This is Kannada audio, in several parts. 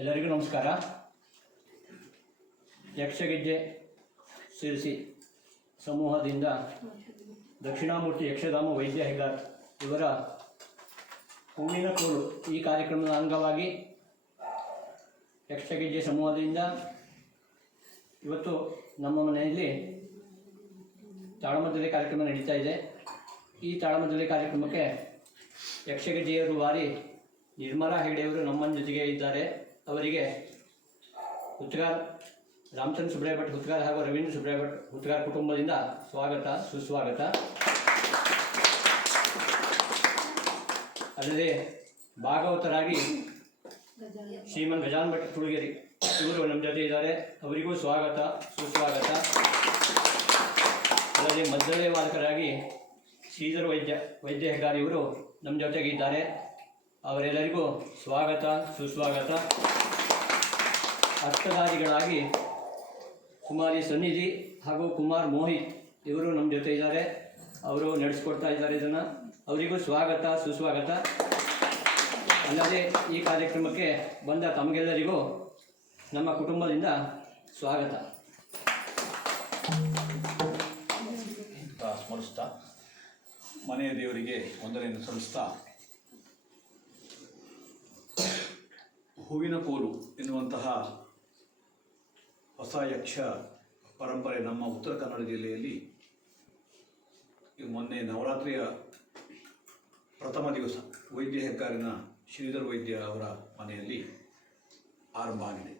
ಎಲ್ಲರಿಗೂ ನಮಸ್ಕಾರ. ಯಕ್ಷಗೆಜ್ಜೆ ಶಿರಸಿ ಸಮೂಹದಿಂದ ದಕ್ಷಿಣಾಮೂರ್ತಿ ಯಕ್ಷಗಾಮ ವೈದ್ಯ ಹೆಗ್ಗಾರ್ ಇವರ ಹೂವಿನ ಕೋಲು ಈ ಕಾರ್ಯಕ್ರಮದ ಅಂಗವಾಗಿ ಯಕ್ಷಗೆಜ್ಜೆ ಸಮೂಹದಿಂದ ಇವತ್ತು ನಮ್ಮ ಮನೆಯಲ್ಲಿ ತಾಳಮದ್ದಲೆ ಕಾರ್ಯಕ್ರಮ ನಡೀತಾ ಇದೆ. ಈ ತಾಳಮದ್ದಲೆ ಕಾರ್ಯಕ್ರಮಕ್ಕೆ ಯಕ್ಷಗೆಜ್ಜೆಯರು ವಾರಿ ನಿರ್ಮಲಾ ಹೆಗಡೆಯವರು ನಮ್ಮ ಜೊತೆಗೆ ಇದ್ದಾರೆ. ಅವರಿಗೆ ಹುತ್ಗಾರ್ ರಾಮಚಂದ್ರ ಸುಬ್ರಾಯ ಭಟ್ ಹುತ್ಗಾರ್ ಹಾಗೂ ರವೀಂದ್ರ ಸುಬ್ರಾಯ ಭಟ್ ಹುತ್ಗಾರ್ ಕುಟುಂಬದಿಂದ ಸ್ವಾಗತ ಸುಸ್ವಾಗತ. ಅಲ್ಲದೆ ಭಾಗವತರಾಗಿ ಶ್ರೀಮನ್ ಗಜಾನ್ ಭಟ್ ತುಳಗೇರಿ ಇವರು ನಮ್ಮ ಜೊತೆ ಇದ್ದಾರೆ. ಅವರಿಗೂ ಸ್ವಾಗತ ಸುಸ್ವಾಗತ. ಅಲ್ಲದೆ ಮದ್ದಳೆ ವಾದಕರಾಗಿ ಶ್ರೀಧರ್ ವೈದ್ಯ ಹೆಗ್ಗಾರ್ ಇವರು ನಮ್ಮ ಜೊತೆಗೆ ಇದ್ದಾರೆ. ಅವರೆಲ್ಲರಿಗೂ ಸ್ವಾಗತ ಸುಸ್ವಾಗತ. ಅರ್ಥಧಾರಿಗಳಾಗಿ ಕುಮಾರಿ ಸನ್ನಿಧಿ ಹಾಗೂ ಕುಮಾರ್ ಮೋಹಿತ್ ಇವರು ನಮ್ಮ ಜೊತೆ ಇದ್ದಾರೆ. ಅವರು ನಡೆಸ್ಕೊಡ್ತಾ ಇದ್ದಾರೆ ಇದನ್ನು. ಅವರಿಗೂ ಸ್ವಾಗತ ಸುಸ್ವಾಗತ. ಅಲ್ಲದೆ ಈ ಕಾರ್ಯಕ್ರಮಕ್ಕೆ ಬಂದ ತಮಗೆಲ್ಲರಿಗೂ ನಮ್ಮ ಕುಟುಂಬದಿಂದ ಸ್ವಾಗತ. ಸ್ಮರಿಸ್ತಾ ಮನೆಯ ದೇವರಿಗೆ ವಂದನೆಯನ್ನು ಸಲ್ಲಿಸ್ತಾ ಹೂವಿನ ಕೋಲು ಎನ್ನುವಂತಹ ಹೊಸ ಯಕ್ಷ ಪರಂಪರೆ ನಮ್ಮ ಉತ್ತರ ಕನ್ನಡ ಜಿಲ್ಲೆಯಲ್ಲಿ ಮೊನ್ನೆ ನವರಾತ್ರಿಯ ಪ್ರಥಮ ದಿವಸ ವೈದ್ಯ ಹೆಗ್ಗಾರಿನ ಶ್ರೀಧರ್ ವೈದ್ಯ ಅವರ ಮನೆಯಲ್ಲಿ ಆರಂಭ ಆಗಿದೆ.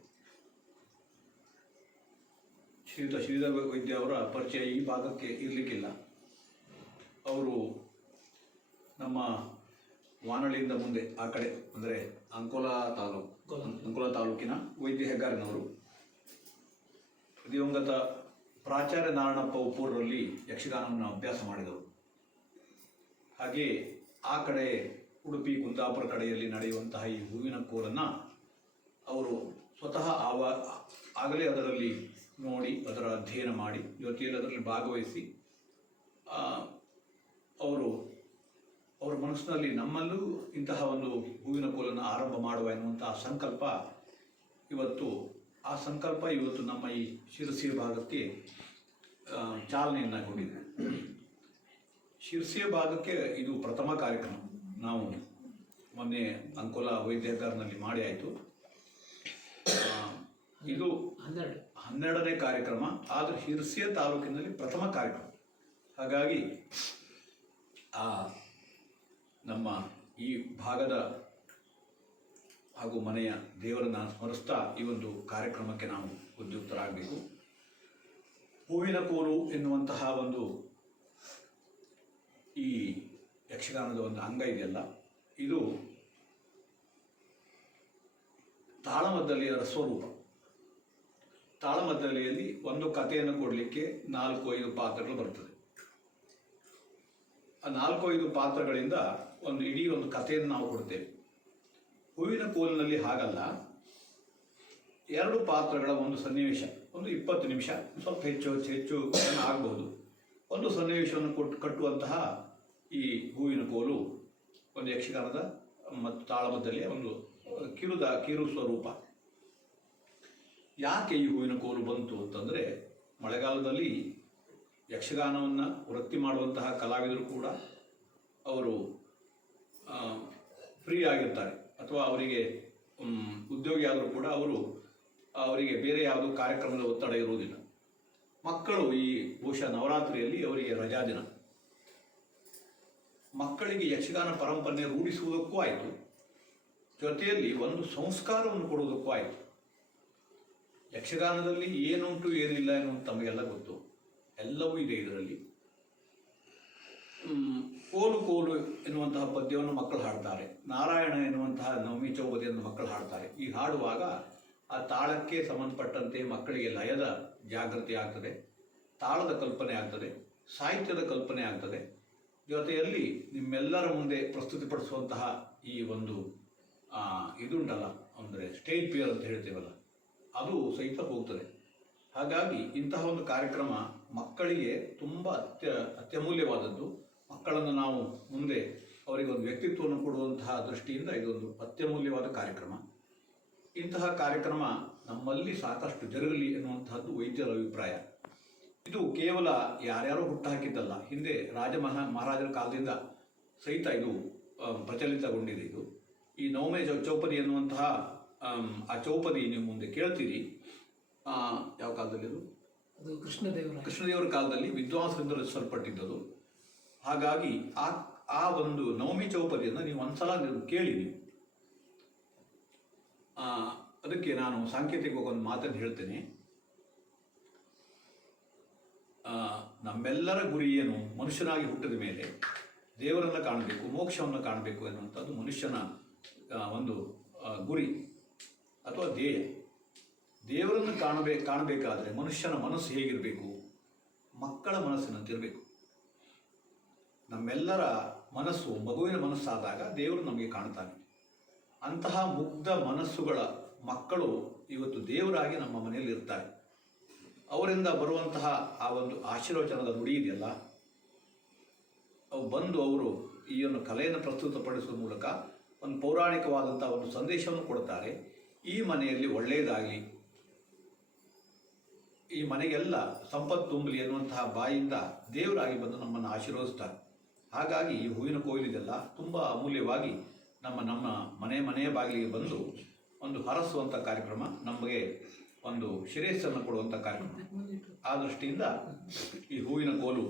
ಶ್ರೀಧರ್ ವೈದ್ಯ ಅವರ ಪರಿಚಯ ಈ ಭಾಗಕ್ಕೆ ಇರಲಿಕ್ಕಿಲ್ಲ. ಅವರು ನಮ್ಮ ವಾನಳ್ಳಿಯಿಂದ ಮುಂದೆ ಆ ಕಡೆ ಅಂದರೆ ಅಂಕೋಲಾ ತಾಲೂಕಿನ ವೈದ್ಯ ಹೆಗ್ಗಾರಿನವರು. ದಿವಂಗತ ಪ್ರಾಚಾರ್ಯ ನಾರಾಯಣಪ್ಪ ಉಪ್ಪೂರಲ್ಲಿ ಯಕ್ಷಗಾನವನ್ನು ಅಭ್ಯಾಸ ಮಾಡಿದವರು. ಹಾಗೆ ಆ ಕಡೆ ಉಡುಪಿ ಕುಂದಾಪುರ ಕಡೆಯಲ್ಲಿ ನಡೆಯುವಂತಹ ಈ ಹೂವಿನ ಕೋಲನ್ನು ಅವರು ಸ್ವತಃ ಆಗಲೇ ಅದರಲ್ಲಿ ನೋಡಿ ಅದರ ಅಧ್ಯಯನ ಮಾಡಿ ಜೊತೆಯಲ್ಲಿ ಅದರಲ್ಲಿ ಭಾಗವಹಿಸಿ ಅವರ ಮನಸ್ಸಿನಲ್ಲಿ ನಮ್ಮಲ್ಲೂ ಇಂತಹ ಒಂದು ಹೂವಿನ ಕೋಲನ್ನು ಆರಂಭ ಮಾಡುವ ಎನ್ನುವಂತಹ ಸಂಕಲ್ಪ ಇವತ್ತು ನಮ್ಮ ಈ ಶಿರಸಿಯ ಭಾಗಕ್ಕೆ ಚಾಲನೆಯನ್ನು ಕೊಟ್ಟಿದೆ. ಶಿರಸಿಯ ಭಾಗಕ್ಕೆ ಇದು ಪ್ರಥಮ ಕಾರ್ಯಕ್ರಮ. ನಾವು ಮೊನ್ನೆ ಅಂಕೋಲಾ ವೈದ್ಯ ಹೆಗ್ಗಾರ್ನಲ್ಲಿ ಮಾಡಿ ಆಯಿತು. ಇದು 12ನೇ ಕಾರ್ಯಕ್ರಮ. ಆದರೆ ಶಿರಸಿಯ ತಾಲೂಕಿನಲ್ಲಿ ಪ್ರಥಮ ಕಾರ್ಯಕ್ರಮ. ಹಾಗಾಗಿ ನಮ್ಮ ಈ ಭಾಗದ ಹಾಗೂ ಮನೆಯ ದೇವರನ್ನು ಸ್ಮರಿಸ್ತಾ ಈ ಒಂದು ಕಾರ್ಯಕ್ರಮಕ್ಕೆ ನಾವು ಉದ್ಯುಕ್ತರಾಗಬೇಕು. ಹೂವಿನ ಕೋಲು ಎನ್ನುವಂತಹ ಒಂದು ಈ ಯಕ್ಷಗಾನದ ಒಂದು ಅಂಗ ಇದೆಯಲ್ಲ, ಇದು ತಾಳಮದ್ದಲೆಯರ ಸ್ವರೂಪ. ತಾಳಮದ್ದಲೆಯಲ್ಲಿ ಒಂದು ಕಥೆಯನ್ನು ಕೊಡಲಿಕ್ಕೆ 4-5 ಪಾತ್ರಗಳು ಬರ್ತದೆ. ಆ 4-5 ಪಾತ್ರಗಳಿಂದ ಇಡೀ ಒಂದು ಕಥೆಯನ್ನು ನಾವು ಕೊಡ್ತೇವೆ. ಹೂವಿನ ಕೋಲಿನಲ್ಲಿ ಹಾಗಲ್ಲ. 2 ಪಾತ್ರಗಳ ಒಂದು ಸನ್ನಿವೇಶ, ಒಂದು 20 ನಿಮಿಷ, ಸ್ವಲ್ಪ ಹೆಚ್ಚು ಆಗ್ಬೋದು, ಒಂದು ಸನ್ನಿವೇಶವನ್ನು ಕಟ್ಟುವಂತಹ ಈ ಹೂವಿನ ಕೋಲು ಒಂದು ಯಕ್ಷಗಾನದ ಮತ್ತು ತಾಳಮದ್ದಲೆಯ ಒಂದು ಕಿರು ಸ್ವರೂಪ. ಯಾಕೆ ಈ ಹೂವಿನ ಕೋಲು ಬಂತು ಅಂತಂದರೆ, ಮಳೆಗಾಲದಲ್ಲಿ ಯಕ್ಷಗಾನವನ್ನು ವೃತ್ತಿ ಮಾಡುವಂತಹ ಕಲಾವಿದರು ಕೂಡ ಅವರು ಫ್ರೀ ಆಗಿರ್ತಾರೆ, ಅಥವಾ ಅವರಿಗೆ ಉದ್ಯೋಗಿ ಆದರೂ ಕೂಡ ಅವರಿಗೆ ಬೇರೆ ಯಾವುದೋ ಕಾರ್ಯಕ್ರಮದ ಒತ್ತಡ ಇರುವುದಿಲ್ಲ. ಮಕ್ಕಳು ಈ ಬಹುಶಃ ನವರಾತ್ರಿಯಲ್ಲಿ ಅವರಿಗೆ ರಜಾ ದಿನ. ಮಕ್ಕಳಿಗೆ ಯಕ್ಷಗಾನ ಪರಂಪರೆ ರೂಢಿಸುವುದಕ್ಕೂ ಆಯಿತು, ಜೊತೆಯಲ್ಲಿ ಒಂದು ಸಂಸ್ಕಾರವನ್ನು ಕೊಡುವುದಕ್ಕೂ ಆಯಿತು. ಯಕ್ಷಗಾನದಲ್ಲಿ ಏನುಂಟು ಏನಿಲ್ಲ ಎನ್ನುವಂಥ ತಮಗೆಲ್ಲ ಗೊತ್ತು. ಎಲ್ಲವೂ ಇದೆ ಇದರಲ್ಲಿ. ಕೋಲು ಕೋಲು ಎನ್ನುವಂತಹ ಪದ್ಯವನ್ನು ಮಕ್ಕಳು ಹಾಡ್ತಾರೆ. ನಾರಾಯಣ ಎನ್ನುವಂತಹ ನವಮಿ ಚೌಬದಿಯನ್ನು ಮಕ್ಕಳು ಹಾಡ್ತಾರೆ. ಈ ಹಾಡುವಾಗ ಆ ತಾಳಕ್ಕೆ ಸಂಬಂಧಪಟ್ಟಂತೆ ಮಕ್ಕಳಿಗೆ ಲಯದ ಜಾಗೃತಿ ಆಗ್ತದೆ, ತಾಳದ ಕಲ್ಪನೆ ಆಗ್ತದೆ, ಸಾಹಿತ್ಯದ ಕಲ್ಪನೆ ಆಗ್ತದೆ. ಜೊತೆಯಲ್ಲಿ ನಿಮ್ಮೆಲ್ಲರ ಮುಂದೆ ಪ್ರಸ್ತುತಿಪಡಿಸುವಂತಹ ಈ ಒಂದು ಇದುಂಟಲ್ಲ, ಅಂದರೆ ಸ್ಟೇಜ್ ಫಿಯರ್ ಅಂತ ಹೇಳ್ತೇವಲ್ಲ, ಅದು ಸಹಿತ ಹೋಗ್ತದೆ. ಹಾಗಾಗಿ ಇಂತಹ ಒಂದು ಕಾರ್ಯಕ್ರಮ ಮಕ್ಕಳಿಗೆ ತುಂಬ ಅತ್ಯಮೂಲ್ಯವಾದದ್ದು. ಮಕ್ಕಳನ್ನು ನಾವು ಮುಂದೆ ಅವರಿಗೆ ಒಂದು ವ್ಯಕ್ತಿತ್ವವನ್ನು ಕೊಡುವಂತಹ ದೃಷ್ಟಿಯಿಂದ ಇದೊಂದು ಅತ್ಯಮೂಲ್ಯವಾದ ಕಾರ್ಯಕ್ರಮ. ಇಂತಹ ಕಾರ್ಯಕ್ರಮ ನಮ್ಮಲ್ಲಿ ಸಾಕಷ್ಟು ಜರುಗಲಿ ಎನ್ನುವಂತಹದ್ದು ವೈದ್ಯರ ಅಭಿಪ್ರಾಯ. ಇದು ಕೇವಲ ಯಾರ್ಯಾರೋ ಹುಟ್ಟುಹಾಕಿದ್ದಲ್ಲ, ಹಿಂದೆ ಮಹಾರಾಜರ ಕಾಲದಿಂದ ಸಹಿತ ಇದು ಪ್ರಚಲಿತಗೊಂಡಿದೆ. ಈ ನವಮೆ ಚೌಪದಿ ಎನ್ನುವಂತಹ ಆ ಚೌಪದಿ ನೀವು ಮುಂದೆ ಕೇಳ್ತೀರಿ. ಯಾವ ಕಾಲದಲ್ಲಿ ಅದು ಕೃಷ್ಣದೇವರ ಕಾಲದಲ್ಲಿ ವಿದ್ವಾಂಸರಿಂದ ರಚಿಸಲ್ಪಟ್ಟಿದ್ದದು. ಹಾಗಾಗಿ ಆ ಒಂದು ನವಮಿ ಚೌಪದಿಯನ್ನು ನೀವು ಒಂದ್ಸಲ ಕೇಳಿ. ಅದಕ್ಕೆ ನಾನು ಸಾಂಕೇತಿಕವಾಗಿ ಒಂದು ಮಾತನ್ನು ಹೇಳ್ತೇನೆ. ನಮ್ಮೆಲ್ಲರ ಗುರಿ ಏನು? ಮನುಷ್ಯನಾಗಿ ಹುಟ್ಟಿದ ಮೇಲೆ ದೇವರನ್ನು ಕಾಣಬೇಕು, ಮೋಕ್ಷವನ್ನು ಕಾಣಬೇಕು ಎನ್ನುವಂಥದ್ದು ಮನುಷ್ಯನ ಒಂದು ಗುರಿ ಅಥವಾ ಧ್ಯೇಯ. ದೇವರನ್ನು ಕಾಣಬೇಕಾದರೆ ಮನುಷ್ಯನ ಮನಸ್ಸು ಹೇಗಿರಬೇಕು? ಮಕ್ಕಳ ಮನಸ್ಸಿನಂತಿರಬೇಕು. ನಮ್ಮೆಲ್ಲರ ಮನಸ್ಸು ಮಗುವಿನ ಮನಸ್ಸಾದಾಗ ದೇವರು ನಮಗೆ ಕಾಣ್ತಾನೆ. ಅಂತಹ ಮುಗ್ಧ ಮನಸ್ಸುಗಳ ಮಕ್ಕಳು ಇವತ್ತು ದೇವರಾಗಿ ನಮ್ಮ ಮನೆಯಲ್ಲಿ ಇರ್ತಾರೆ. ಅವರಿಂದ ಬರುವಂತಹ ಆ ಒಂದು ಆಶೀರ್ವಚನದ ನುಡಿ ಇದೆಯಲ್ಲ, ಅವು ಬಂದು ಅವರು ಈ ಒಂದು ಕಲೆಯನ್ನು ಪ್ರಸ್ತುತಪಡಿಸುವ ಮೂಲಕ ಒಂದು ಪೌರಾಣಿಕವಾದಂಥ ಒಂದು ಸಂದೇಶವನ್ನು ಕೊಡ್ತಾರೆ. ಈ ಮನೆಯಲ್ಲಿ ಒಳ್ಳೆಯದಾಗಲಿ, ಈ ಮನೆಗೆಲ್ಲ ಸಂಪತ್ತು ತುಂಬಲಿ ಎನ್ನುವಂತಹ ಬಾಯಿಂದ ದೇವರಾಗಿ ಬಂದು ನಮ್ಮನ್ನು ಆಶೀರ್ವದಿಸ್ತಾರೆ. ಹಾಗಾಗಿ ಈ ಹೂವಿನ ಕೊಯ್ಲಿದೆಲ್ಲ ತುಂಬ ಅಮೂಲ್ಯವಾಗಿ ನಮ್ಮ ಮನೆಯ ಬಾಗಿಲಿಗೆ ಬಂದು ಒಂದು ಹರಸುವಂಥ ಕಾರ್ಯಕ್ರಮ, ನಮಗೆ ಒಂದು ಶ್ರೇಯಸ್ಸನ್ನು ಕೊಡುವಂಥ ಕಾರ್ಯಕ್ರಮ. ಆ ದೃಷ್ಟಿಯಿಂದ ಈ ಹೂವಿನ ಕೋಲು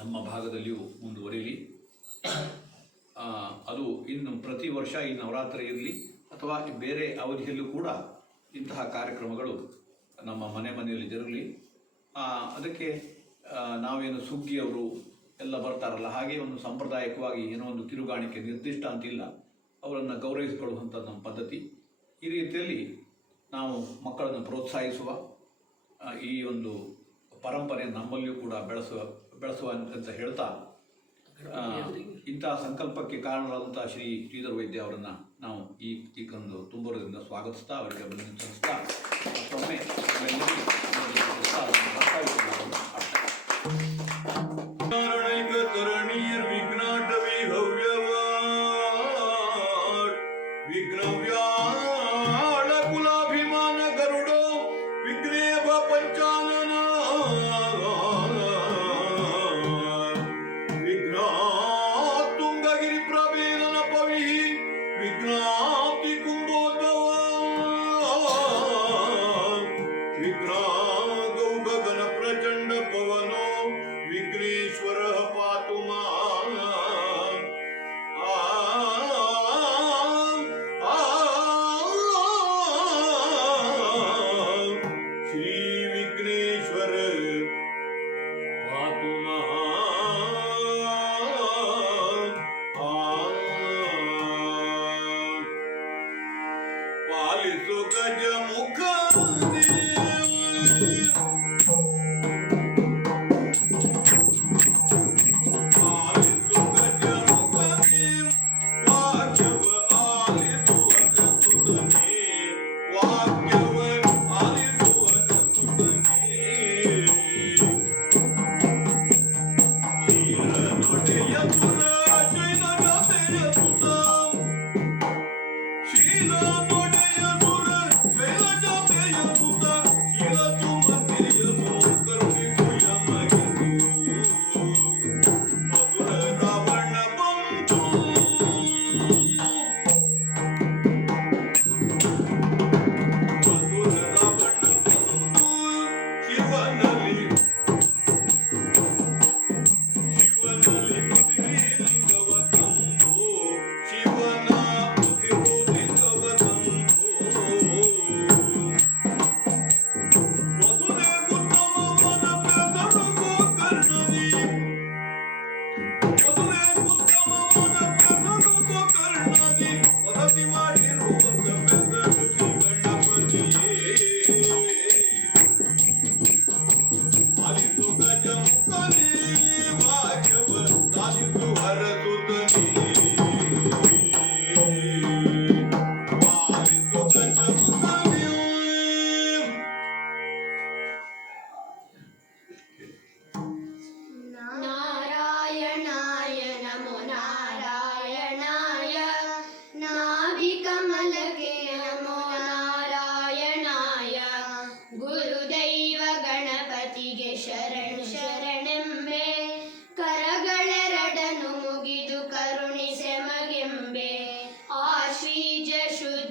ನಮ್ಮ ಭಾಗದಲ್ಲಿಯೂ ಮುಂದುವರಿಯಲಿ. ಅದು ಇನ್ನು ಪ್ರತಿ ವರ್ಷ ಈ ನವರಾತ್ರಿ ಇರಲಿ ಅಥವಾ ಬೇರೆ ಅವಧಿಯಲ್ಲೂ ಕೂಡ ಇಂತಹ ಕಾರ್ಯಕ್ರಮಗಳು ನಮ್ಮ ಮನೆಯಲ್ಲಿ ಜರುಗಲಿ. ಅದಕ್ಕೆ ನಾವೇನು ಸುಗ್ಗಿಯವರು ಎಲ್ಲ ಬರ್ತಾರಲ್ಲ, ಹಾಗೆ ಒಂದು ಸಾಂಪ್ರದಾಯಿಕವಾಗಿ ಏನೋ ಒಂದು ಕಿರುಗಾಣಿಕೆ ನಿರ್ದಿಷ್ಟ ಅಂತಿಲ್ಲ, ಅವರನ್ನು ಗೌರವಿಸಿಕೊಳ್ಳುವಂಥದ್ದು ನಮ್ಮ ಪದ್ಧತಿ. ಈ ರೀತಿಯಲ್ಲಿ ನಾವು ಮಕ್ಕಳನ್ನು ಪ್ರೋತ್ಸಾಹಿಸುವ ಈ ಒಂದು ಪರಂಪರೆ ನಮ್ಮಲ್ಲಿಯೂ ಕೂಡ ಬೆಳೆಸುವ ಅಂತ ಹೇಳ್ತಾ, ಇಂತಹ ಸಂಕಲ್ಪಕ್ಕೆ ಕಾರಣರಾದಂಥ ಶ್ರೀಧರ ವೈದ್ಯ ಅವರನ್ನು ನಾವು ಈ ಒಂದು ತುಂಬೂರದಿಂದ ಸ್ವಾಗತಿಸ್ತಾ, ಅವರಿಗೆ ಅಭಿನಂದಿಸ್ತಾ ಮತ್ತೊಮ್ಮೆ ನಾರಾಯಣಾಯ ನಮೋ ನಾರಾಯಣಾಯ ನಾಭಿಕಮಲಕ್ಕೆ ನಮೋ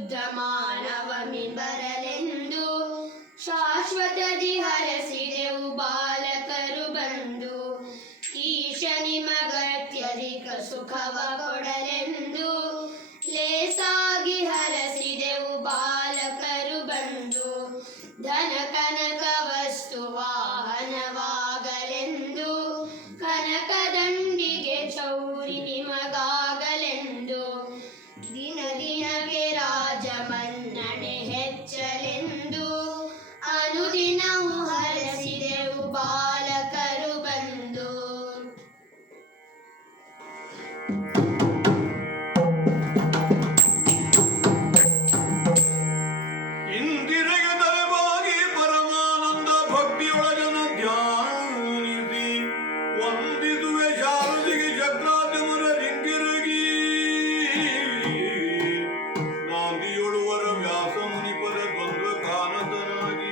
ಶುದ್ಧ ಮಾನವಮಿ ಬರಲೆಂದು ಶಾಶ್ವತದಿ ಹರಸಿದೆವು ಬಾಲಕರು ಬಂದು ಈಶ ನಿಮಗತ್ಯಧಿಕ ಸುಖವ ಕೊಡಲೆಂದು ಲೇಸಾಗಿ ಹರಸಿದೆವು ಬಾಲಕರು ಬಂದು ಧನ ಕನಕ ವಸ್ತು ವಾಹನವಾಗಲೆಂದು ಕನಕದಂಡಿಗೆ ಚೌರಿ ನಿಮಗಾಗಲೆಂದು ದಿನ ದಿನಕ್ಕೆ ರಾಜ ಮನ್ನಣೆ ಹೆಚ್ಚಲೆಂದು ಅನುದಿನವೂ ಹರಸಿದೆವು ಬಾಲಕರು ಬಂದು. ಇಂದಿರೆಗೆ ತಲೆಬಾಗಿ ಪರಮಾನಂದ ಭಕ್ತಿಯೊಳಗನ ಧ್ಯಾನಿಸಿ ವಂದಿಸುವೆ ಶಾರದಿಗೆ ಚಕ್ರಾದ್ಯಮರ ರಿಂಗಿರಗಿ ನಾಂದಿಯೊಳುವರ ವ್ಯಾಸ ಮುನಿಪದ ದ್ವಂದ್ವ ಕಾನತನಾಗಿ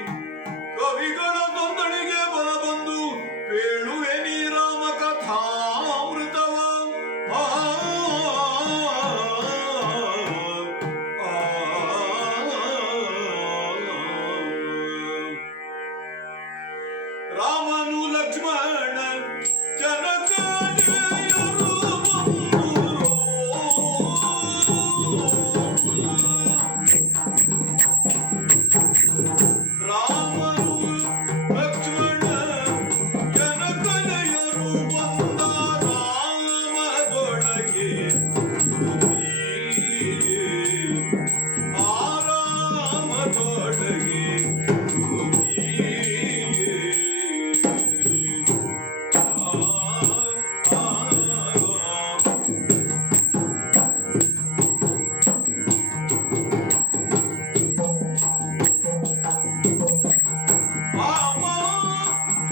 ಕವಿಗಳ ತೊಂದಣಿಗೆ ಬರಬಂದು ಪೇಳುವೆ ನೀರಾಮ ಕಥಾಮೃತವ ರಾಮನು ಲಕ್ಷ್ಮಣ ಜನಕ ರಾಮನು ಲಕ್ಷ್ಮಣ ಜನಕನೆಯರು ಬಂದ ರಾಮದೊಳಗೆ ಆರಾಮದೊಳಗೆ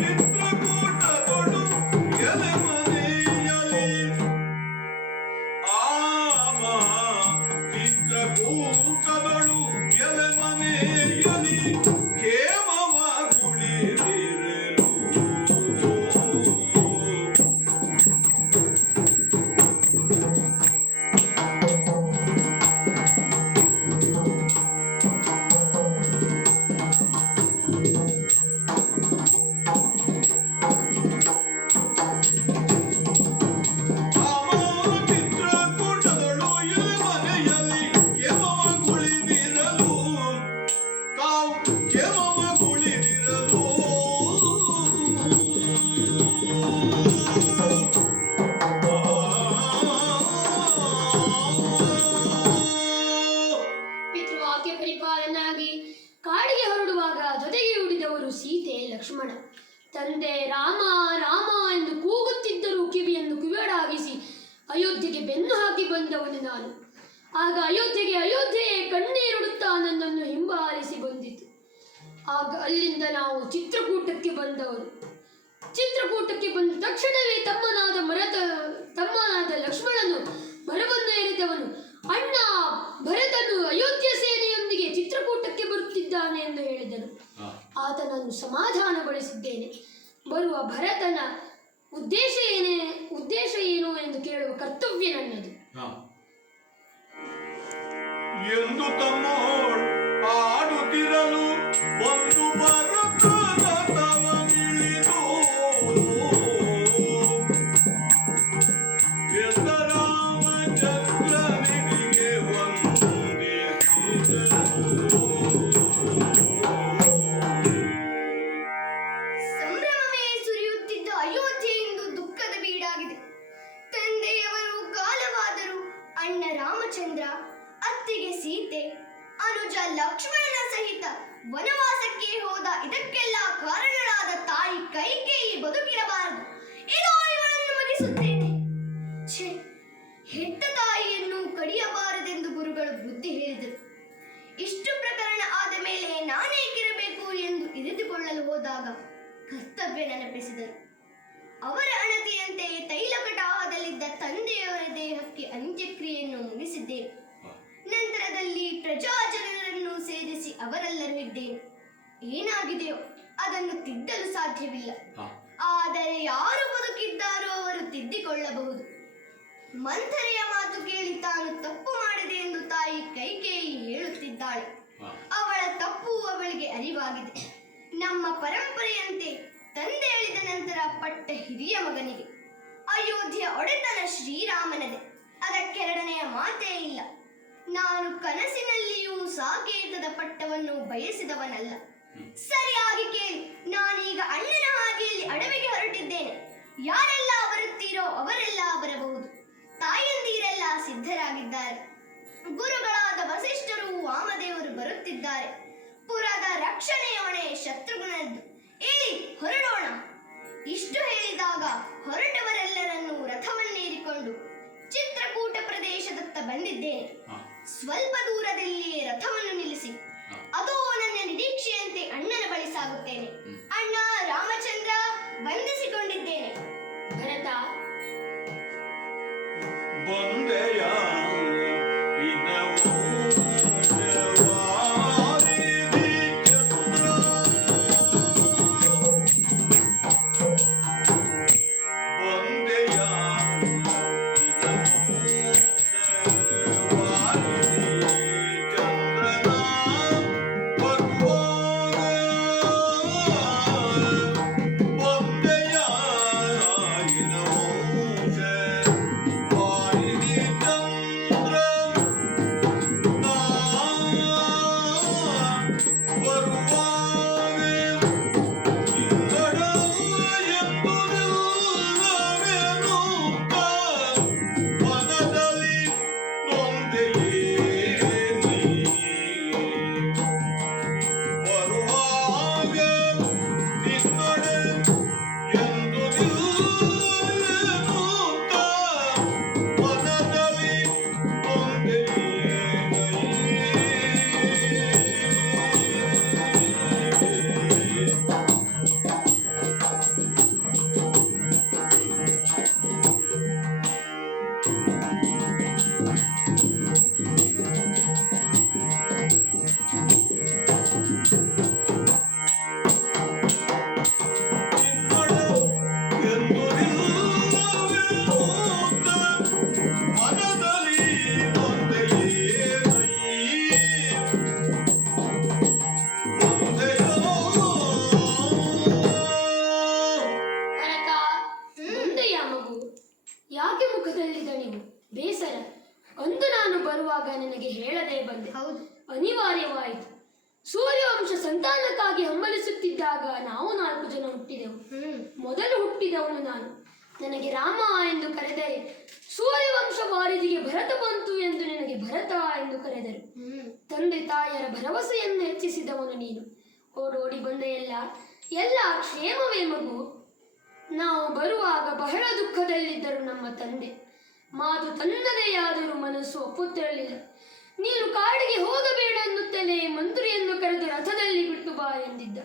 ಚಿತ್ರಕೂಟದೊಳು ಎಲೆ ಮನೆಯಲಿ ಆಮ ಚಿತ್ರಕೂಟದೊಳು ಎಲೆ ಮನೆಯಲಿ ಕೇಮವ ಕುಳಿರಿರೆಲು ಚಿತ್ರಕೂಟದೊಳು ಎಲೆ ಮನೆಯಲ್ಲಿ ಕೇಮವ ಕುಳಿರಿರಲು ತಾವು ಕೇಮವ ಕುಳಿರಿರಲು ಪಿತೃವಾಕ್ಯ ಪರಿಪಾಲನಾಗಿ ಕಾಡಿಗೆ ಹೊರಡುವಾಗ ಜೊತೆಗೆ ಉಳಿದವರು ಸೀತೆ ಲಕ್ಷ್ಮಣ. ತಂದೆ ರಾಮ ರಾಮ ಎಂದು ಕೂಗುತ್ತಿದ್ದರೂ ಕಿವಿಯನ್ನು ಕಿವಿಯೊಡಾಗಿಸಿ ಅಯೋಧ್ಯೆಗೆ ಬೆನ್ನು ಹಾಕಿ ಬಂದವನು ನಾನು. ಆಗ ಅಯೋಧ್ಯೆಯೇ ಕಣ್ಣೀರುಡುತ್ತಾ ನನ್ನನ್ನು ಹಿಂಬಾಲಿಸಿ ಬಂದಿತು. ಆಗ ಅಲ್ಲಿಂದ ನಾವು ಚಿತ್ರಕೂಟಕ್ಕೆ ಬಂದವರು. ಚಿತ್ರಕೂಟಕ್ಕೆ ಬಂದ ತಕ್ಷಣವೇ ತಮ್ಮನಾದ ಲಕ್ಷ್ಮಣನು ಮರವನ್ನು ಏರಿದವನು. ಅಣ್ಣ, ಭರತನು ಅಯೋಧ್ಯ ಸೇನೆಯೊಂದಿಗೆ ಚಿತ್ರಕೂಟಕ್ಕೆ ಬರುತ್ತಿದ್ದಾನೆ ಎಂದು ಹೇಳಿದನು. ಆತನನ್ನು ಸಮಾಧಾನಗೊಳಿಸಿದ್ದೇನೆ. ಬರುವ ಭರತನ ಉದ್ದೇಶ ಏನು ಎಂದು ಕೇಳುವ ಕರ್ತವ್ಯ ನನ್ನದು ಎಂದು ತಮ್ಮೋಳ್ ಆಡುತ್ತಿರಲು ಒಂದು ಭರತನ ತವನಿಳಿದು ಎಂದ ರಾಮಚಂದ್ರನಿಗೆ ವಂದಿಸಿದನು. ಸಂಭ್ರಮವೇ ಸುರಿಯುತ್ತಿದ್ದ ಅಯೋಧ್ಯೆ ಇಂದು ದುಃಖದ ಬೀಡಾಗಿದೆ. ತಂದೆಯವರು ಕಾಲವಾದರೂ ಅಣ್ಣ ರಾಮಚಂದ್ರ, ಅತ್ತಿಗೆ ಸೀತೆ, ಅನುಜ ಲಕ್ಷ್ಮಣನ ಸಹಿತ ವನವಾಸಕ್ಕೆ ಹೋದ. ಇದಕ್ಕೆಲ್ಲ ಕಾರಣರಾದ ತಾಯಿ ಕೈಕೇಯಿ ಬದುಕಿರಬಾರದು. ಇದೋ ಇವಳನ್ನು ಮುಗಿಸುತ್ತೇನೆ. ಛೇ, ಹೆತ್ತ ತಾಯಿಯನ್ನು ಕಡಿಯಬಾರದೆಂದು ಗುರುಗಳು ಬುದ್ಧಿ ಹೇಳಿದರು. ಇಷ್ಟು ಪ್ರಕರಣ ಆದ ಮೇಲೆ ನಾನೇಕಿರಬೇಕು ಎಂದು ಇರಿದುಕೊಳ್ಳಲು ಹೋದಾಗ ಕರ್ತವ್ಯ ನೆನಪಿಸಿದರು. ಅವರ ಅಣತಿಯಂತೆ ತೈಲಕಟಾಹದಲ್ಲಿದ್ದ ತಂದೆಯವರ ದೇಹಕ್ಕೆ ಅಂತ್ಯಕ್ರಿಯೆಯನ್ನು ಮುಗಿಸಿದ್ದೇನೆ. ನಂತರದಲ್ಲಿ ಪ್ರಜಾಜನರನ್ನು ಸೇರಿಸಿ ಅವರೆಲ್ಲರೂ ಇದ್ದೇನೆ. ಏನಾಗಿದೆಯೋ ಅದನ್ನು ತಿದ್ದಲು ಸಾಧ್ಯವಿಲ್ಲ. ಆದರೆ ಯಾರು ಬದುಕಿದ್ದಾರೋ ಅವರು ತಿದ್ದಿಕೊಳ್ಳಬಹುದು. ಮಂಥರೆಯ ಮಾತು ಕೇಳಿ ತಾನು ತಪ್ಪು ಮಾಡಿದೆ ಎಂದು ತಾಯಿ ಕೈಕೇಯಿ ಹೇಳುತ್ತಿದ್ದರು. ಮಾಡಿದ್ದಾಳೆ. ಅವಳ ತಪ್ಪು ಅವಳಿಗೆ ಅರಿವಾಗಿದೆ. ನಮ್ಮ ಪರಂಪರೆಯಂತೆ ತಂದೆ ಹೇಳಿದ ನಂತರ ಪಟ್ಟ ಹಿರಿಯ ಮಗನಿಗೆ ಅಯೋಧ್ಯೆಯ ಒಡೆತನ ಶ್ರೀರಾಮನದೇ, ಅದಕ್ಕೆರಡನೆಯ ಮಾತೇ ಇಲ್ಲ. ನಾನು ಕನಸಿನಲ್ಲಿಯೂ ಸಾಕೇತದ ಪಟ್ಟವನ್ನು ಬಯಸಿದವನಲ್ಲ. ಸರಿಯಾಗಿ ಕೇಳಿ, ನಾನೀಗ ಅಣ್ಣನ ಹಾದಿಯಲ್ಲಿ ಅಡವಿಗೆ ಹೊರಟಿದ್ದೇನೆ. ಯಾರೆಲ್ಲ ಬರುತ್ತೀರೋ ಅವರೆಲ್ಲ ಬರಬಹುದು. ತಾಯಂದಿರೆಲ್ಲ ಸಿದ್ಧರಾಗಿದ್ದಾರೆ. ಗುರುಗಳಾದ ವಸಿಷ್ಠರು ವಾಮದೇವರು ಬರುತ್ತಿದ್ದಾರೆ. ಪುರದ ರಕ್ಷಣೆಯ ಹೊಣೆ ಶತ್ರುಘ್ನದ್ದು. ಏಳಿ ಹೊರಡೋಣ. ಇಷ್ಟು ಹೇಳಿದಾಗ ಹೊರಟವರೆಲ್ಲರನ್ನೂ ರಥವನ್ನೇರಿಕೊಂಡು ಚಿತ್ರಕೂಟ ಪ್ರದೇಶದತ್ತ ಬಂದಿದ್ದೇನೆ. ಸ್ವಲ್ಪ ದೂರದಲ್ಲಿಯೇ ರಥವನ್ನು ನಿಲ್ಲಿಸಿ ಅದೋ ನನ್ನ ನಿರೀಕ್ಷೆಯಂತೆ ಅಣ್ಣನ ಬಳಿ ಸಾಗುತ್ತೇನೆ. ಅಣ್ಣ ರಾಮಚಂದ್ರ, ಬಂಧಿಸಿಕೊಂಡಿದ್ದೇನೆ. ಭರತ, ಬಂದೆಯ ಯಾಕೆ ಮುಖದಲ್ಲಿ ದಣಿವು, ಬೇಸರ? ಅಂದು ನಾನು ಬರುವಾಗ ನನಗೆ ಹೇಳದೆ ಬಂದೆ. ಹೌದು, ಅನಿವಾರ್ಯವಾಯಿತು. ಸೂರ್ಯವಂಶ ಸಂತಾನಕ್ಕಾಗಿ ಹಂಬಲಿಸುತ್ತಿದ್ದಾಗ ನಾವು 4 ಜನ ಹುಟ್ಟಿದೆವು. ಮೊದಲು ಹುಟ್ಟಿದವನು ನಾನು. ನನಗೆ ರಾಮ ಎಂದು ಕರೆದರೆ ಸೂರ್ಯವಂಶ ವಾರಿದಿಗೆ ಭರತ ಬಂತು ಎಂದು ನನಗೆ ಭರತ ಎಂದು ಕರೆದರು. ತಂದೆ ತಾಯರ ಭರವಸೆಯನ್ನು ಹೆಚ್ಚಿಸಿದವನು ನೀನು. ಓಡೋಡಿ ಬಂದ ಎಲ್ಲ ಕ್ಷೇಮವೇ ಮಗು? ನಾವು ಬರುವಾಗ ಬಹಳ ದುಃಖದಲ್ಲಿದ್ದರು ನಮ್ಮ ತಂದೆ. ಮಾತು ತನ್ನದೆಯಾದರೂ ಮನಸ್ಸು ಒಪ್ಪುತ್ತಿರಲಿಲ್ಲ. ನೀನು ಕಾಡಿಗೆ ಹೋಗಬೇಡ ಅನ್ನುತ್ತಲೇ ಮಂತ್ರಿಯನ್ನು ಕರೆದು ರಥದಲ್ಲಿ ಬಿಟ್ಟು ಬಾ ಎಂದಿದ್ದ.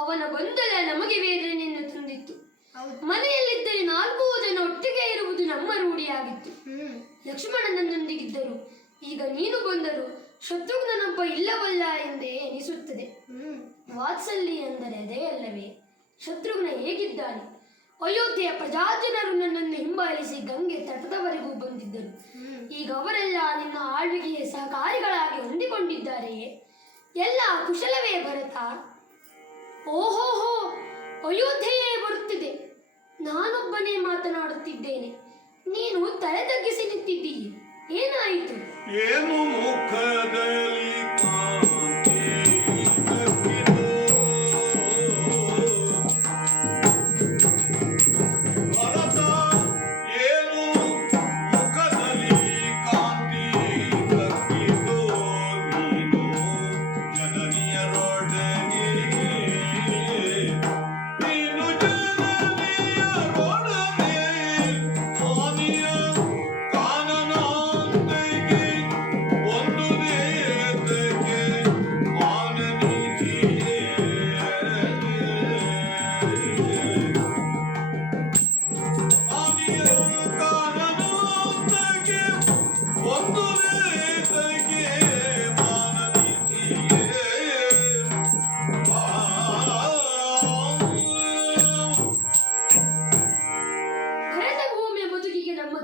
ಅವನ ಗೊಂದಲ ನಮಗೆ ವೇದನೆಯನ್ನು ತಂದಿತ್ತು. ಮನೆಯಲ್ಲಿದ್ದರೆ 4 ಜನ ಒಟ್ಟಿಗೆ ಇರುವುದು ನಮ್ಮ ರೂಢಿಯಾಗಿತ್ತು. ಲಕ್ಷ್ಮಣನೊಂದಿಗಿದ್ದರು. ಈಗ ನೀನು ಬಂದರು ಶತ್ರುಘ್ನನೊಬ್ಬ ಇಲ್ಲವಲ್ಲ ಎಂದೇ ಎನಿಸುತ್ತದೆ. ವಾತ್ಸಲ್ಯ ಎಂದರೆ ಅದೇ ಅಲ್ಲವೇ? ಶತ್ರುಘ್ನ ಹೇಗಿದ್ದಾನೆ? ಅಯೋಧ್ಯೆಯ ಪ್ರಜಾಜನರು ನನ್ನನ್ನು ಹಿಂಬಾಲಿಸಿ ಗಂಗೆ ತಟದವರೆಗೂ ಬಂದಿದ್ದರು. ಈಗ ಅವರೆಲ್ಲ ನಿನ್ನ ಆಳ್ವಿಕೆಯ ಸಹಕಾರಿಗಳಾಗಿ ಹೊಂದಿಕೊಂಡಿದ್ದಾರೆಯೇ? ಎಲ್ಲ ಕುಶಲವೇ ಭರತ? ಓಹೋಹೋ, ಅಯೋಧ್ಯೆಯೇ ಬರುತ್ತಿದೆ. ನಾನೊಬ್ಬನೇ ಮಾತನಾಡುತ್ತಿದ್ದೇನೆ, ನೀನು ತಲೆ ತಗ್ಗಿಸಿ ನಿಂತಿದ್ದೀಯ. ಏನಾಯಿತು? ಏನು ಮುಖದಲ್ಲಿ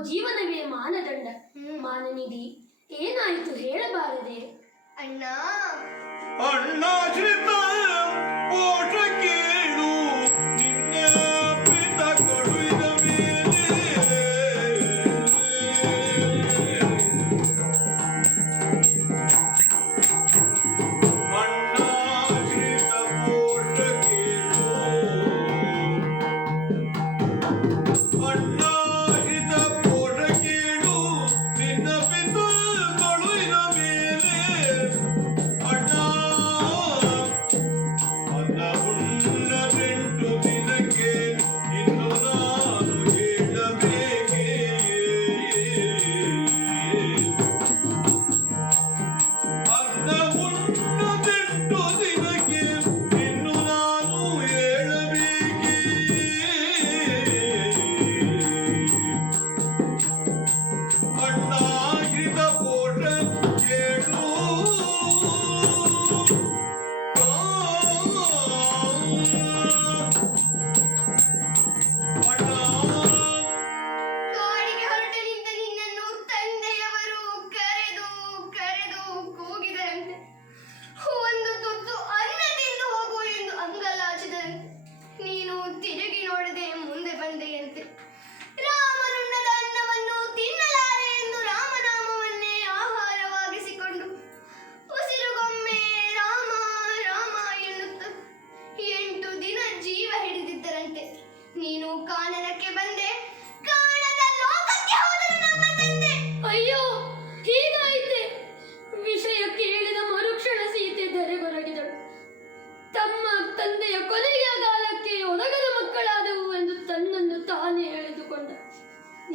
ಜೀವನವೇ ಮಾನದಂಡ. ಮಾನನಿಧಿ, ಏನಾಯಿತು ಹೇಳಬಾರದೆ? ಅಣ್ಣ ಅಣ್ಣಾಶ್ರಿತ ಪೋಷ ಕೇಳು ನಿನ್ನೆ ಪಿತ ಕೊಡುವಿದ ಮೇಲೆ ಅಣ್ಣಾಶ್ರಿತ ಪೋಷ ಕೇಳು ಅಣ್ಣಾಶ್ರಿತ ಪೋಷ ಕೇಳು ನಿನ್ನ ಪಿತ ಕೊಡುವಿದ ಮೇಲೆ ಅಣ್ಣ ಅನ್ನ ಉಣ್ಣದೆಂಟು ದಿನಕ್ಕೆ ಇನ್ನು ನಾನು ಹೇಳಬೇಕೇ ಅನ್ನ ಉಣ್ಣದೆಂಟು ದಿನಕ್ಕೆ ಇನ್ನು ನಾನು ಹೇಳಬೇಕೇ ಅಣ್ಣಾಶ್ರಿತ ಪೋಷ ಕೇಳು ಕಾಡಿಗೆ ಹೊರಟ ನಿಂತ ನಿನ್ನನ್ನು ತಂದೆಯವರು ಕರೆದು ಕರೆದು ಕೂಗಿದರಂತೆ. ಒಂದು ತುತ್ತು ಅನ್ನ ತಿಂದು ಹೋಗು ಎಂದು ಅಂಗಲಾಚಿದರಂತೆ. ನೀನು ತಿರುಗಿ ನೋಡದೆ ಮುಂದೆ ಬಂದೆಯಂತೆ. ರಾಮನುಣ್ಣದ ಅನ್ನವನ್ನು ತಿನ್ನಲಾರೆ ಎಂದು ರಾಮನಾಮವನ್ನೇ ಆಹಾರವಾಗಿಸಿಕೊಂಡು ಉಸಿರುಗೊಮ್ಮೆ ರಾಮ ರಾಮ ಎನ್ನುತ್ತ 8 ದಿನ ಜೀವ ಹಿಡಿದಿದ್ದರಂತೆ. ನೀನು ಕಾನನಕ್ಕೆ ಬಂದೆ, ಕಾಣದ ಲೋಕಕ್ಕೆ ಹೋದರು ನಮ್ಮ ತಂದೆ. ಅಯ್ಯೋ, ಹೀಗಾಯಿತೆ. ವಿಷಯ ಕೇಳಿದ ಮರುಕ್ಷಣ ಸೀತೆ ಧರೆಗೊರಗಿದಳು. ತಮ್ಮ ತಂದೆಯ ಕೊನೆಯ ಕಾಲಕ್ಕೆ ಒದಗದ ಮಕ್ಕಳಾದವು ಎಂದು ತನ್ನನ್ನು ತಾನೇ ಎಳೆದುಕೊಂಡ.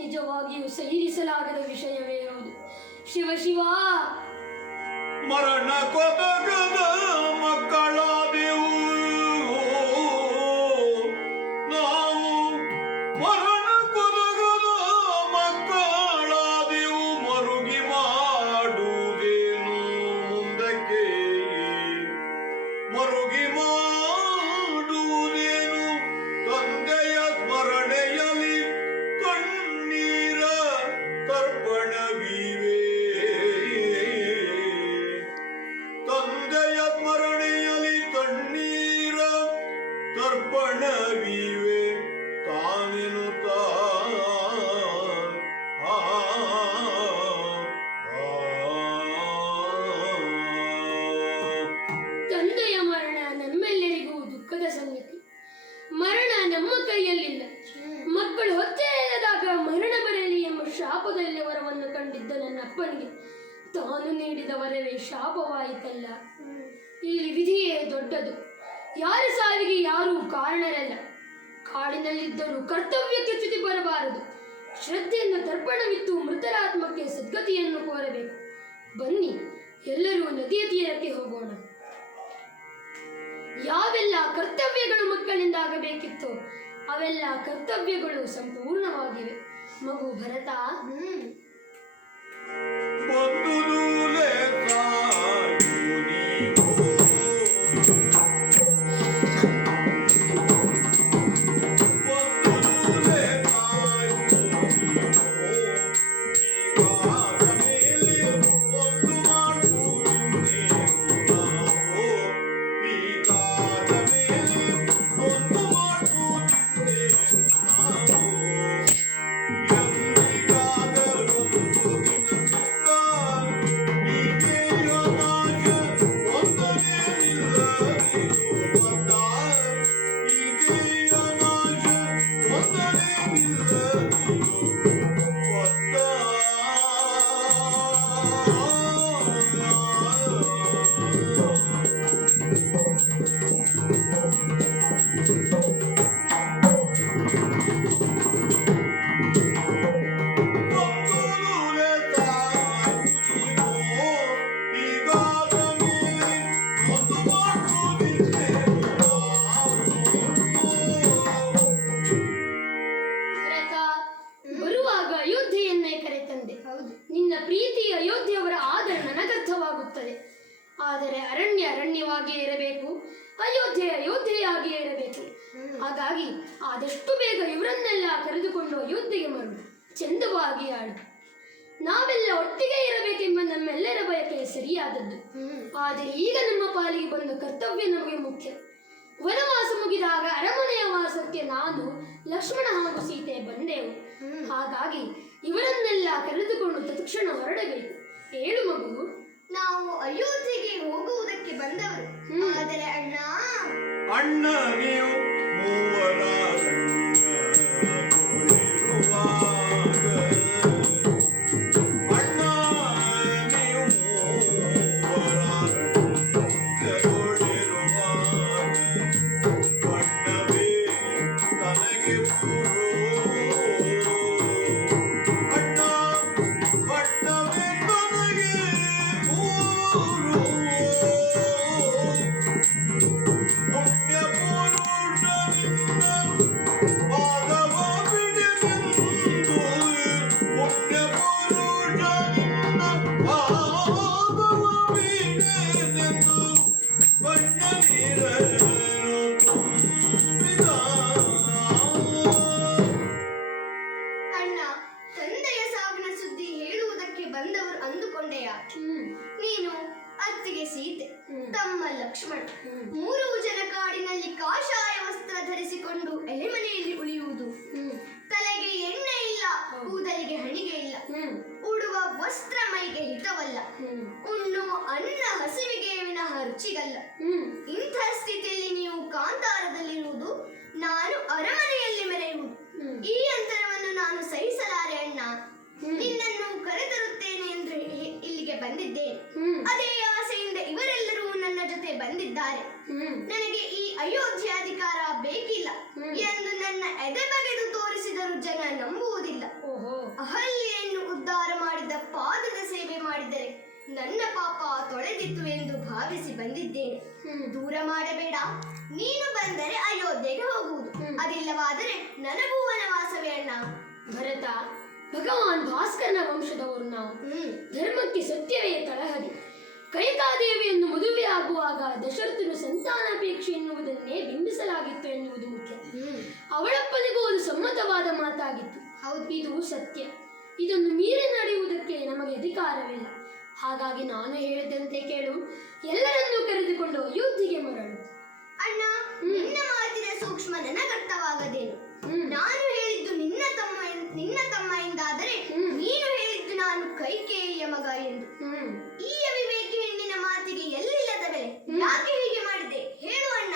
ನಿಜವಾಗಿಯೂ ಸಹಿಸಲಾಗದ ವಿಷಯವೇ ಹೌದು. ಶಿವ ಶಿವ, ಮರಣ ಕೊದಗದ ಮಕ್ಕಳಾದೆವು ನಾವು ಮರಣ ಕೊದಗದ ಮಕ್ಕಳಾದೆವು ಮರುಗಿ ಮಾಡುವುದೇನು ಮುಂದಕ್ಕೆ ಮರುಗಿ ಮಾಡುವುದೇನು ತಂದೆಯ ಸ್ಮರಣೆಯಲ್ಲಿ ಕಣ್ಣೀರ ತರ್ಪಣವಿವೆ ತಂದೆಯ ಸ್ಮರಣೆಯಲ್ಲಿ ಕಣ್ಣೀರ ತರ್ಪಣವಿವೆ ತಾನೆನುತ್ತ ತಂದೆಯ ಮರಣ ನಮ್ಮೆಲ್ಲರಿಗೂ ದುಃಖದ ಸಂಗತಿ. ಮರಣ ನಮ್ಮ ಕೈಯಲ್ಲಿಲ್ಲ. ಮಕ್ಕಳು ಹೊತ್ತೇ ಇಲ್ಲದಾಗ ಮರಣ ಬರಲಿ ಎಂಬ ಶಾಪದಲ್ಲಿ ವರವನ್ನು ಕಂಡಿದ್ದ ನನ್ನ ಅಪ್ಪನಿಗೆ ತಾನು ನೀಡಿದ ವರವೇ ಶಾಪವಾಯಿತಲ್ಲ. ಇಲ್ಲಿ ವಿಧಿಯೇ ದೊಡ್ಡದು. ಯಾರ ಸಾವಿಗೆ ಯಾರೂ ಕಾರಣರಲ್ಲ. ಕಾಡಿನಲ್ಲಿದ್ದರೂ ಕರ್ತವ್ಯಕ್ಕೆ ಚ್ಯುತಿ ಬರಬಾರದು. ಶ್ರದ್ಧೆಯಿಂದ ತರ್ಪಣವಿತ್ತು ಮೃತರಾತ್ಮಕ್ಕೆ ಸದ್ಗತಿಯನ್ನು ಕೋರಬೇಕು. ಬನ್ನಿ, ಎಲ್ಲರೂ ನದಿಯ ತೀರಕ್ಕೆ ಹೋಗೋಣ. ಯಾವೆಲ್ಲ ಕರ್ತವ್ಯಗಳು ಮಕ್ಕಳಿಂದ ಆಗಬೇಕಿತ್ತೋ ಅವೆಲ್ಲ ಕರ್ತವ್ಯಗಳು ಸಂಪೂರ್ಣವಾಗಿವೆ. ಮಗು ಭರತ, ಬಂದುಲೇ ಸಾಯು ನೀವು ಬಂದುಲೇ ಸಾಯು ನೀವು ಈಗಾದ ಮೇಲೆ ಒಂದು ಮಾಡುವುದಿನ್ನೇನು ನಾವು ಈಗಾದ ಮೇಲೆ ಒಂದು ಮಾಡುವುದಿನ್ನೇನು ನಾವು ಎಂದಿಗಾದರೊಂದು ದಿನ ಸಿಕ್ಕ ಈಗೆಯ ನಾಶ ಒಂದನೇ ನಿಲ್ಲದಿರು ಬದ್ದ ಈಗೆಯ ನಾಶ ಒಂದನೇ ನಿಲ್ಲದಿರು ಬದ್ದ ಬಂದುಲೇ ಸಾಯು ನೀವು ಈಗಾದ ಮೇಲೆ ಒಂದು ಮಾಡುವುದಿನ್ನೇನು ನಾವು ಭರತ, ಬರುವಾಗ ಅಯೋಧ್ಯೆಯನ್ನೇ ಕರೆತಂದೆ. ಹೌದು. ನಿನ್ನ ಪ್ರೀತಿ ಅಯೋಧ್ಯೆಯವರ ಆದರ ನನಗರ್ಥವಾಗುತ್ತದೆ. ಆದರೆ ಅರಣ್ಯ ಅರಣ್ಯವಾಗಿಯೇ ಇರಬೇಕು, ಅಯೋಧ್ಯೆ ಅಯೋಧ್ಯೆಯಾಗಿಯೇ ಇರಬೇಕು. ಹಾಗಾಗಿ ಆದಷ್ಟು ಬೇಗ ಇವರನ್ನೆಲ್ಲ ಕರೆದುಕೊಂಡು ಅಯೋಧ್ಯೆಗೆ ಮರಳು. ಚಂದವಾಗಿ ಆಡು. ನಾವೆಲ್ಲ ಒಟ್ಟಿಗೆ ಇರಬೇಕೆಂಬ ನಮ್ಮೆಲ್ಲರ ಬಯಕೆ ಸರಿ. ಸರಿಯಾದದ್ದು. ಆದರೆ ಈಗ ನಮ್ಮ ಪಾಲಿಗೆ ಬಂದ ಕರ್ತವ್ಯ ನಮಗೆ ಮುಖ್ಯ. ವನವಾಸ ಮುಗಿದಾಗ ಅರಮನೆಯ ವಾಸಕ್ಕೆ ನಾನು, ಲಕ್ಷ್ಮಣ ಹಾಗೂ ಸೀತೆ ಬಂದೆವು. ಹಾಗಾಗಿ ಇವರನ್ನೆಲ್ಲ ಕರೆದುಕೊಂಡು ತಕ್ಷಣ ಹೊರಡಬೇಕು. ಹೇಳು ಮಗು. ನಾವು ಅಯೋಧ್ಯೆಗೆ ಹೋಗುವುದಕ್ಕೆ ಬಂದವರು. ಆದರೆ ಅಣ್ಣ ಅಣ್ಣ ನೀವು ಮೂವರ ರಂಗದೊಳಿರುವಾಗ, ಅಣ್ಣ ನೀವು ಮೂವರ ರಂಗದೊಳಿರುವಾಗ, ಬಣ್ಣವೇ ನನಗೆ ಪುರು, ಅಣ್ಣ ಬಣ್ಣವೇ ನನಗೆ ಪುರು. ಪುಣ್ಯ ಪುರುಷನಿಂದ ಪಾದವ ಬಿಡಲೆಂದು, ಪುಣ್ಯ ಪುರುಷನಿಂದ ಪಾದವ ಬಿಡಲೆಂದು, ಬಣ್ಣ ನೀರನ್ನು ತುಂಬಿದ. ಅಣ್ಣ, ತಂದೆಯ ಸಾವಿನ ಸುದ್ದಿ ಹೇಳುವುದಕ್ಕೆ ಬಂದವರು ಅಂದುಕೊಂಡೆಯ. ನೀನು ಅತ್ತಿಗೆ ಸೀತೆ, ತಮ್ಮ ಲಕ್ಷ್ಮಣ, 3 ಜನ ಕಾಡಿನಲ್ಲಿ ಕಾಷಾಯ ವಸ್ತ್ರ ಧರಿಸಿಕೊಂಡು ಎಲೆಮನೆಯಲ್ಲಿ ಉಳಿಯುವುದು. ತಲೆಗೆ ಎಣ್ಣೆ ಇಲ್ಲ, ಕೂದಲಿಗೆ ಹಣಿಗೆ ಇಲ್ಲ, ಉಡುವ ವಸ್ತ್ರ ಮೈಗೆ ಹಿತವಲ್ಲ, ಉಣ್ಣುವ ಅನ್ನ ಹಸಿವಿಗೆ ವಿನಃ ರುಚಿಗಲ್ಲ. ಇಂಥ ಸ್ಥಿತಿಯಲ್ಲಿ ನೀವು ಕಾಂತಾರದಲ್ಲಿರುವುದು, ನಾನು ಅರಮನೆಯಲ್ಲಿ ಮೆರೆಯುವುದು. ಈ ಅಂತರವನ್ನು ನಾನು ಸಹಿಸಲಾರೆ ಅಣ್ಣ. ನಿನ್ನನ್ನು ಕರೆತರುತ್ತೇನೆ ಎಂದು ಇಲ್ಲಿಗೆ ಬಂದಿದ್ದೇನೆ. ಅದೇ ಆಸೆಯಿಂದ ಇವರೆಲ್ಲರೂ ನನ್ನ ಜೊತೆ ಬಂದಿದ್ದಾರೆ. ನನಗೆ ಈ ಅಯೋಧ್ಯಾಧಿಕಾರ ಬೇಕಿಲ್ಲ ಎಂದು ನನ್ನ ಎದೆ ಬಗೆದು ತೋರಿಸಿದರೂ ಜನ ನಂಬುವುದಿಲ್ಲ. ಅಹಲ್ಯೆಯನ್ನು ಉದ್ಧಾರ ಮಾಡಿದ ಪಾದದ ಸೇವೆ ಮಾಡಿದರೆ ನನ್ನ ಪಾಪ ತೊಳೆದಿತ್ತು ಎಂದು ಭಾವಿಸಿ ಬಂದಿದ್ದೇನೆ. ದೂರ ಮಾಡಬೇಡ. ನೀನು ಬಂದರೆ ಅಯೋಧ್ಯೆಗೆ ಹೋಗುವುದು, ಅದಿಲ್ಲವಾದರೆ ನನಗೂ ವನವಾಸವೇ ಅಣ್ಣ. ಭರತ, ಭಗವಾನ್ ಭಾಸ್ಕರನ ವಂಶದವರು ನಾವು. ಧರ್ಮಕ್ಕೆ ಸತ್ಯವೇ ತಳಹದಿ. ಕೈಕಾದೇವಿಯನ್ನು ಮದುವೆಯಾಗುವಾಗ ದಶರಥನು ಸಂತಾನಾಪೇಕ್ಷೆ ಎನ್ನುವುದನ್ನೇ ಬಿಂಬಿಸಲಾಗಿತ್ತು ಎನ್ನುವುದು ಮುಖ್ಯ. ಅವಳಪ್ಪನಿಗೂ ಅದು ಸಮ್ಮತವಾದ ಮಾತಾಗಿತ್ತು. ಇದು ಸತ್ಯ. ಇದನ್ನು ಮೀರಿ ನಡೆಯುವುದಕ್ಕೆ ನಮಗೆ ಅಧಿಕಾರವಿಲ್ಲ. ಹಾಗಾಗಿ ನಾನು ಹೇಳಿದಂತೆ ಕೇಳು. ಎಲ್ಲರನ್ನೂ ಕರೆದುಕೊಂಡು ಅಯೋಧ್ಯೆಗೆ ಮರಳು. ಅಣ್ಣ, ನಿನ್ನ ಮಾತಿನ ಸೂಕ್ಷ್ಮ ನನಗರ್ಥವಾಗದೇನು. ನಾನು ಹೇಳಿದ್ದು ನಿನ್ನ ತಮ್ಮ ಎಂದಾದರೆ, ನೀನು ಹೇಳಿದ್ದು ನಾನು ಕೈಕೇಯಿಯ ಮಗ ಎಂದು. ಈ ಅವಿವೇಕಿ ಹೆಣ್ಣಿನ ಮಾತಿಗೆ ಎಲ್ಲಿಲ್ಲದ ಬೆಲೆ. ಯಾಕೆ ಹೀಗೆ ಮಾಡಿದೆ ಹೇಳು ಅಣ್ಣ.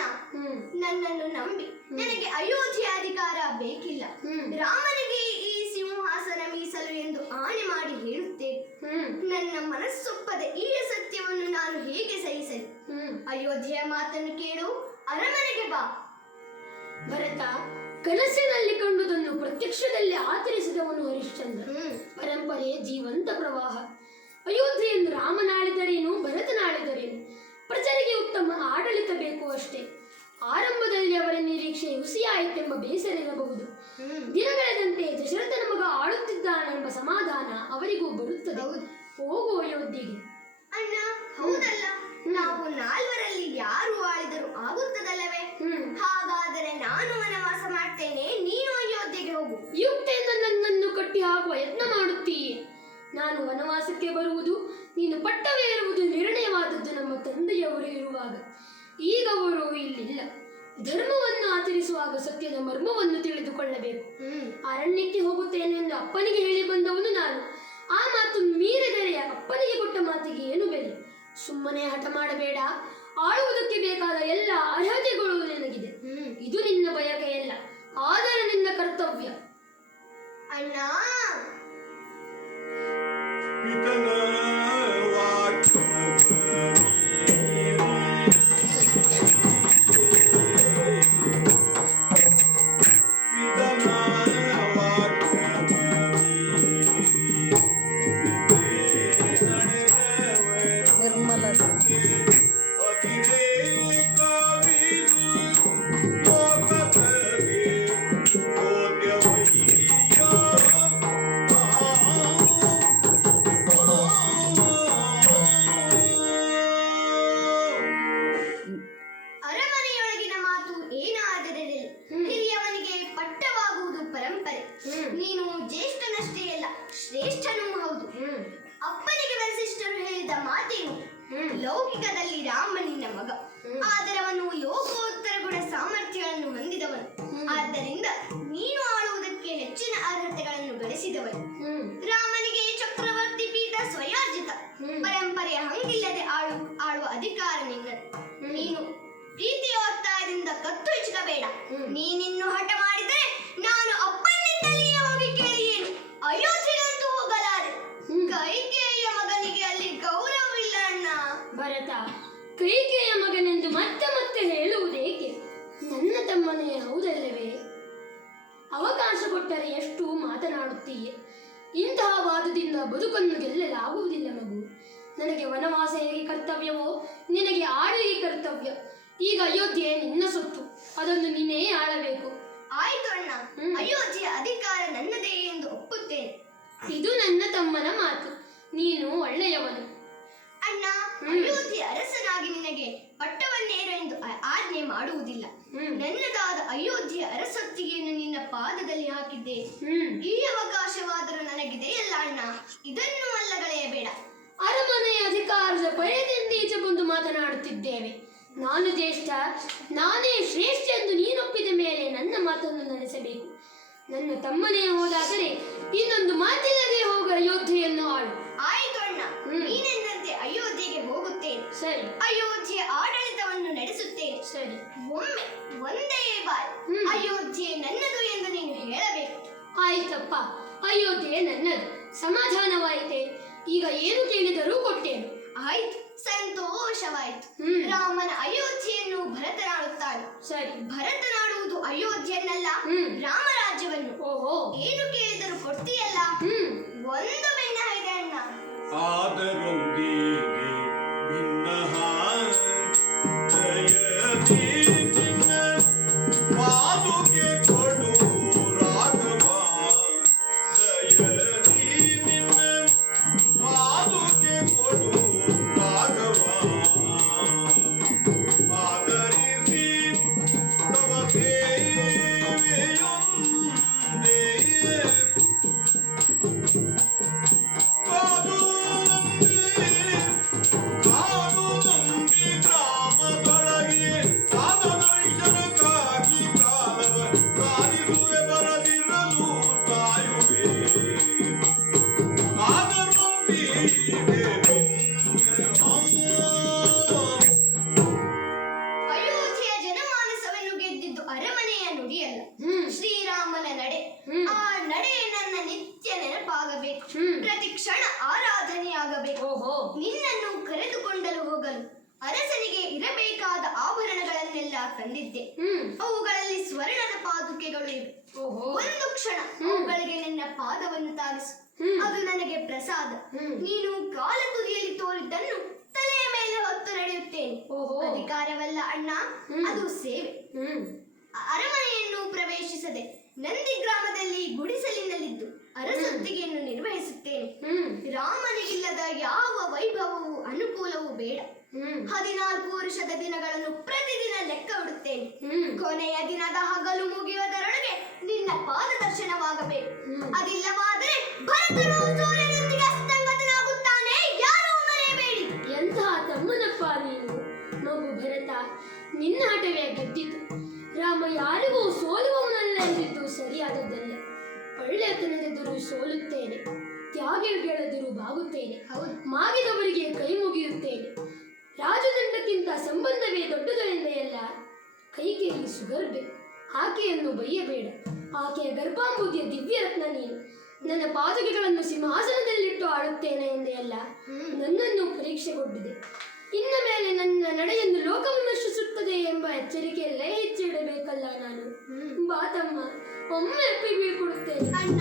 ನನ್ನನ್ನು ನಂಬಿ ನನಗೆ ಅಯೋಧ್ಯಾಧಿಕಾರ ಬೇಕಿಲ್ಲ. ರಾಮನಿಗೆ ಈ ಸಿಂಹಾಸನ ಮೀಸಲು ಎಂದು ಆಣೆ ಮಾಡಿ ಹೇಳುತ್ತೇನೆ. ನನ್ನ ಮನಸ್ಸೊಪ್ಪದೆ ಈ ಸತ್ಯವನ್ನು ನಾನು ಹೇಗೆ ಸಹಿಸಲಿ? ಅಯೋಧ್ಯೆಯ ಮಾತನ್ನು ಕೇಳು, ಅರಮನೆಗೆ ಬಾ. ಭರತ, ಕನಸಿನಲ್ಲಿ ಕಂಡುದನ್ನು ಪ್ರತ್ಯಕ್ಷದಲ್ಲಿ ಆಚರಿಸಿದವನು ಹರಿಶ್ಚಂದ್ರ. ಪರಂಪರೆ ಜೀವಂತ ಪ್ರವಾಹ. ಅಯೋಧ್ಯೆಯನ್ನು ರಾಮನಾಳಿದರೇನು, ಭರತನಾಳಿದರೇನು, ಪ್ರಜರಿಗೆ ಉತ್ತಮ ಆಡಳಿತ ಬೇಕು ಅಷ್ಟೇ. ಆರಂಭದಲ್ಲಿ ಅವರ ನಿರೀಕ್ಷೆ ಹುಸಿಯಾಯಿತೆಂಬ ಬೇಸರ ಇರಬಹುದು. ದಿನಗಳೆದಂತೆ ದಶರಥನ ಮಗ ಆಳುತ್ತಿದ್ದಾನೆಂಬ ಸಮಾಧಾನ ಅವರಿಗೂ ಬರುತ್ತದೆ. ಹೋಗು ಅಯೋಧ್ಯೆಗೆ. ಅಣ್ಣ, ಹೌದಲ್ಲ, ನಾವು 4ರಲ್ಲಿ ಯಾರು ಆಳಿದರೂ ಆಗುತ್ತದಲ್ಲವೇ? ಹಾಗಾದರೆ ನಾನು ವನವಾಸ ಮಾಡ್ತೇನೆ, ನೀನು ಅಯೋಧ್ಯೆಗೆ ಹೋಗು. ಯುಕ್ತಿಯಿಂದ ನನ್ನನ್ನು ಕಟ್ಟಿ ಹಾಕುವ ಯತ್ನ ಮಾಡುತ್ತೀಯೇ. ನಾನು ವನವಾಸಕ್ಕೆ ಬರುವುದು, ನೀನು ಪಟ್ಟವೇರುವುದು ನಿರ್ಣಯವಾದದ್ದು ನಮ್ಮ ತಂದೆಯವರು ಇರುವಾಗ. ಈಗ ಅವರು ಇಲ್ಲಿಲ್ಲ. ಧರ್ಮವನ್ನು ಆಚರಿಸುವಾಗ ಸತ್ಯದ ಮರ್ಮವನ್ನು ತಿಳಿದುಕೊಳ್ಳಬೇಕು. ಅರಣ್ಯಕ್ಕೆ ಹೋಗುತ್ತೇನೆ ಎಂದು ಅಪ್ಪನಿಗೆ ಹೇಳಿ ಬಂದವನು ನಾನು. ಆ ಮಾತು ಮೀರಿದರೆ ಅಪ್ಪನಿಗೆ ಕೊಟ್ಟ ಮಾತಿಗೆ ಏನು ಬೆಲೆ? ಸುಮ್ಮನೆ ಹಠ ಮಾಡಬೇಡ. ಆಳುವುದಕ್ಕೆ ಬೇಕಾದ ಎಲ್ಲ ಅರ್ಹತೆಗಳು ನಿನಗಿದೆ. ಇದು ನಿನ್ನ ಬಯಕೆಯಲ್ಲ, ಆದರೆ ನಿನ್ನ ಕರ್ತವ್ಯ. ಅಣ್ಣ, ಪಿತನ ವಾಕ್ಯ ನಿರ್ಮಲ ಲೌಕಿಕದಲ್ಲಿ ರಾಮ ನಿನ್ನ ಮಗ, ಆದರೆ ಅವನು ಲೋಕೋತ್ತರ ಗುಣ ಸಾಮರ್ಥ್ಯಗಳನ್ನು ಹೊಂದಿದವನು. ಆದ್ದರಿಂದ ನೀನು ಆಳುವುದಕ್ಕೆ ಹೆಚ್ಚಿನ ಅರ್ಹತೆಗಳನ್ನು ಗಳಿಸಿದವನು. ರಾಮನಿಗೆ ಚಕ್ರವರ್ತಿ ಪೀಠ ಸ್ವಯಾರ್ಜಿತ, ಪರಂಪರೆಯ ಹಂಗಿಲ್ಲದೆ ಆಳುವ ಅಧಿಕಾರ ನಿನ್ನದು. ನೀನು ಪ್ರೀತಿಯ ಒತ್ತಾಯದಿಂದ ಕತ್ತು ಹಿಚಕಬೇಡ. ನೀನಿನ್ನು ಹಠ ಮಾಡಿದರೆ ನಾನು ಅಪ್ಪನಿಂದಲೇ ಹೋಗಿ ಕೇಳಿ ಏನು ಅಯೋಧ್ಯೆಗಂತೂ ಹೋಗಲಾರೆ. ಕೈಕೇಯಿಯ ಮಗನಿಗೆ ಅಲ್ಲಿ ಗೌರವವಿಲ್ಲ ಅಣ್ಣ. ಭರತ, ಕೈಕೇಯಿಯ ಮಗನೆಂದು ಮತ್ತೆ ಮತ್ತೆ ಹೇಳುವುದೇಕೆ? ನನ್ನ ತಮ್ಮನೇ ಹೌದಲ್ಲವೇ? ಅವಕಾಶ ಕೊಟ್ಟರೆ ಎಷ್ಟು ಮಾತನಾಡುತ್ತೀಯೆ. ಇಂತಹ ವಾದದಿಂದ ಬದುಕನ್ನು ಗೆಲ್ಲಲಾಗುವುದಿಲ್ಲ ಮಗು. ನನಗೆ ವನವಾಸ ಹೇಗೆ ಕರ್ತವ್ಯವೋ ನಿನಗೆ ಆಳ್ವಿಕೆ ಕರ್ತವ್ಯ. ಈಗ ಅಯೋಧ್ಯೆ ನಿನ್ನ ಸೊತ್ತು, ಅದನ್ನು ನೀನೇ ಆಳಬೇಕು. ಆಯ್ತು ಅಣ್ಣ, ಅಯೋಧ್ಯೆಯ ಅಧಿಕಾರ ನನ್ನದೇ ಎಂದು ಒಪ್ಪುತ್ತೇನೆ. ಇದು ನನ್ನ ತಮ್ಮನ ಮಾತು. ನೀನು ಒಳ್ಳೆಯವನು ಅಣ್ಣ. ಅಯೋಧ್ಯೆ ಅರಸನಾಗಿ ನಿನಗೆ ಪಟ್ಟವನ್ನೇರು ಎಂದು ಆಜ್ಞೆ ಮಾಡುವುದಿಲ್ಲ. ನನ್ನದಾದ ಅಯೋಧ್ಯೆಯ ಅರಸೊತ್ತಿಗೆಯನ್ನು ನಿನ್ನ ಪಾದದಲ್ಲಿ ಹಾಕಿದ್ದೆ. ಈ ಅವಕಾಶವಾದರೂ ನನಗಿದೆಯಲ್ಲ ಅಣ್ಣ, ಇದನ್ನು ಅಲ್ಲಗಳೆಯಬೇಡ. ಅರಮನೆಯ ಅಧಿಕಾರದ ಪರಿಧಿಯಿಂದ ಈಚೆ ಬಂದು ಮಾತನಾಡುತ್ತಿದ್ದೇವೆ. ನಾನು ಜ್ಯೇಷ್ಠ, ನಾನೇ ಶ್ರೇಷ್ಠ ಎಂದು ನೀನೊಪ್ಪಿದ ಮೇಲೆ ನನ್ನ ಮಾತನ್ನು ನಡೆಸಬೇಕು. ನನ್ನ ತಮ್ಮನೇ ಹೋದಾದರೆ ಇನ್ನೊಂದು ಮಾತಿಲ್ಲದೆ ಹೋಗ ಅಯೋಧ್ಯೆಯನ್ನು ಆಳು. ಆಯ್ತು ಅಣ್ಣ, ನೀನೆಂದಂತೆ ಅಯೋಧ್ಯೆಗೆ ಹೋಗುತ್ತೇನೆ. ಸರಿ. ಅಯೋಧ್ಯೆಯ ಆಡಳಿತವನ್ನು ನಡೆಸುತ್ತೇನೆ. ಸರಿ. ಒಮ್ಮೆ ಒಂದೇ ಬಾರಿ ಅಯೋಧ್ಯೆ ನನ್ನದು ಎಂದು ನೀನು ಹೇಳಬೇಕು. ಆಯ್ತಪ್ಪ, ಅಯೋಧ್ಯೆ ನನ್ನದು. ಸಮಾಧಾನವಾಯಿತೆ. ಈಗ ಏನು ಕೇಳಿದರೂ ಕೊಟ್ಟೇನು. ಆಯ್ತು, ಸಂತೋಷವಾಯಿತು. ರಾಮನ ಅಯೋಧ್ಯೆಯನ್ನು ಭರತನಾಡುತ್ತಾನೆ. ಸರಿ. ಭರತನಾಡುವುದು ಅಯೋಧ್ಯೆಯನ್ನಲ್ಲ, ರಾಮರಾಜ್ಯವನ್ನು. ಓಹೋ, ಏನು ಕೇಳಿದರೂ ಕೊಡ್ತೀಯಲ್ಲ. ಒಂದು ಬೆನ್ನ ಇದೆ ಅಣ್ಣ. ಆದರೊಂದಿಗೆ ಭಿನ್ನಃ ಜಯದಿ ನಿನ್ನ ಪಾದುಕೆ ಕೊಡು ರಾಘವ. ಜಯದಿ ನಿನ್ನ ಪಾದುಕೆ ಕೊಡು ರಾಘವ. ಆದರಿಸಿ ತವ ಸೇವೆಯೊಂದೇ ಕಾದು ನಂಬಿ ಗ್ರಾಮದೊಳಗೆ ಸಾಧನೈಷನಕ್ಕಾಗಿ ಕಾಲವ ಕಾಲಿರುವೆ ಬರದಿರಲು ಕಾಯುವೆ. ಆದರೊಂದಿಗೆ ಅಯೋಧ್ಯೆಯ ಜನಮಾನಸವನ್ನು ಗೆದ್ದಿದ್ದು ಅರಮನೆಯ ನುಡಿಯಲ್ಲ, ಶ್ರೀರಾಮನ ನಡೆ. ಆ ನಡೆ ನನ್ನ ನಿತ್ಯ ನೆನಪಾಗಬೇಕು. ಪ್ರತಿ ಕ್ಷಣ ಆರಾಧನೆಯಾಗಬೇಕು. ನಿನ್ನನ್ನು ಕರೆದುಕೊಂಡಲು ಹೋಗಲು ಅರಸನಿಗೆ ಇರಬೇಕಾದ ಆಭರಣಗಳನ್ನೆಲ್ಲ ತಂದಿದ್ದೆ. ಅವುಗಳಲ್ಲಿ ಸ್ವರ್ಣದ ಪಾದುಕೆಗಳು ಇವೆ. ಒಂದು ಕ್ಷಣ ಅವುಗಳಿಗೆ ನಿನ್ನ ಪಾದವನ್ನು ತಾಗಿಸು, ಅದು ನನಗೆ ಪ್ರಸಾದ. ನೀನು ಕಾಲ ತುದಿಯಲ್ಲಿ ತೋರಿದ್ದನ್ನು ತಲೆಯ ಮೇಲೆ ಹೊತ್ತು ನಡೆಯುತ್ತೇನೆ. ಅಧಿಕಾರವಲ್ಲ ಅಣ್ಣ, ಅದು ಸೇವೆ. ಅರಮನೆಯನ್ನು ಪ್ರವೇಶಿಸದೆ ನಂದಿ ಗ್ರಾಮದಲ್ಲಿ ಗುಡಿಸಲಿನಲ್ಲಿದ್ದು ಅರಸೊತ್ತಿಗೆಯನ್ನು ನಿರ್ವಹಿಸುತ್ತೇನೆ. ರಾಮನಿಗಿಲ್ಲದ ಯಾವ ವೈಭವವೂ ಅನುಕೂಲವೂ ಬೇಡ. 14 ವರ್ಷದ ದಿನಗಳನ್ನು ಪ್ರತಿದಿನ ಲೆಕ್ಕ ಇಡುತ್ತೇನೆ. ಕೊನೆಯ ದಿನದ ಹಗಲು ಮುಗಿಯುವುದರೊಳಗೆ ನಿನ್ನ ಪಾದ ದರ್ಶನವಾಗಬೇಕು. ಅದಿಲ್ಲವಾದರೆ ಭರತನು ಸೂರ್ಯನೊಂದಿಗೆ ಅಸ್ತಂಗತನಾಗುತ್ತಾನೆ. ಯಾರೂ ಮರೆಯಬೇಡಿ. ಎಂತಹ ತಮ್ಮನಪ್ಪ ನೀನು ಮಗು ಭರತ. ನಿನ್ನ ಆಟವೇ ಗೆದ್ದಿತು. ರಾಮ ಯಾರಿಗೂ ಸೋಲುವವನಲ್ಲ ಎಂದಿದ್ದು ಸರಿಯಾದದ್ದಲ್ಲ. ಒಳ್ಳೆತನದೆದುರು ಸೋಲುತ್ತೇನೆ, ತ್ಯಾಗಗಳೆದುರು ಬಾಗುತ್ತೇನೆ, ಮಾಗಿದವರಿಗೆ ಕೈ ಮುಗಿಯುತ್ತೇನೆ. ರಾಜದಂಡಕ್ಕಿಂತ ಸಂಬಂಧವೇ ದೊಡ್ಡದು ಎಂದೆಯಲ್ಲ. ಕೈಕೇಯಿ ಸುಗರ್ಭೆ, ಆಕೆಯನ್ನು ಬೈಯಬೇಡ. ಆಕೆಯ ಗರ್ಭಾಂಬುದಿಯ ದಿವ್ಯರತ್ನ ನೀನು. ನನ್ನ ಪಾದುಕೆಗಳನ್ನು ಸಿಂಹಾಸನದಲ್ಲಿಟ್ಟು ಆಡುತ್ತೇನೆ ಎಂದೆಯಲ್ಲ. ನನ್ನನ್ನು ಪರೀಕ್ಷೆಗೊಂಡಿದೆ. ಇನ್ನ ಮೇಲೆ ನನ್ನ ನಡೆಯನ್ನು ಲೋಕವನ್ನು ಸೃಷ್ಟಿಸುತ್ತದೆ ಎಂಬ ಎಚ್ಚರಿಕೆಯಲ್ಲೇ ಹೆಚ್ಚಿಡಬೇಕಲ್ಲ ನಾನು. ಬಾ ತಮ್ಮ, ಒಮ್ಮೆ ಅಪ್ಪಿ ಬೀಳ್ಕೊಡುತ್ತೇನೆ. ಅಣ್ಣ,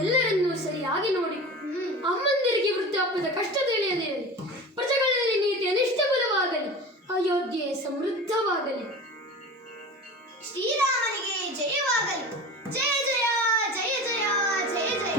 ಎಲ್ಲರನ್ನೂ ಸರಿಯಾಗಿ ನೋಡಿ. ಅಮ್ಮಂದಿರಿಗೆ ವೃದ್ಧಾಪ್ಯದ ಕಷ್ಟ ತಿಳಿಯದಿರಲಿ. ಪ್ರಜೆಗಳಲ್ಲಿ ನೀತಿಯ ನಿಷ್ಠ ಬಲವಾಗಲಿ. ಅಯೋಧ್ಯೆ ಸಮೃದ್ಧವಾಗಲಿ. ಶ್ರೀರಾಮನಿಗೆ ಜಯವಾಗಲಿ. ಜಯ ಜಯ ಜಯ ಜಯ ಜಯ ಜಯ.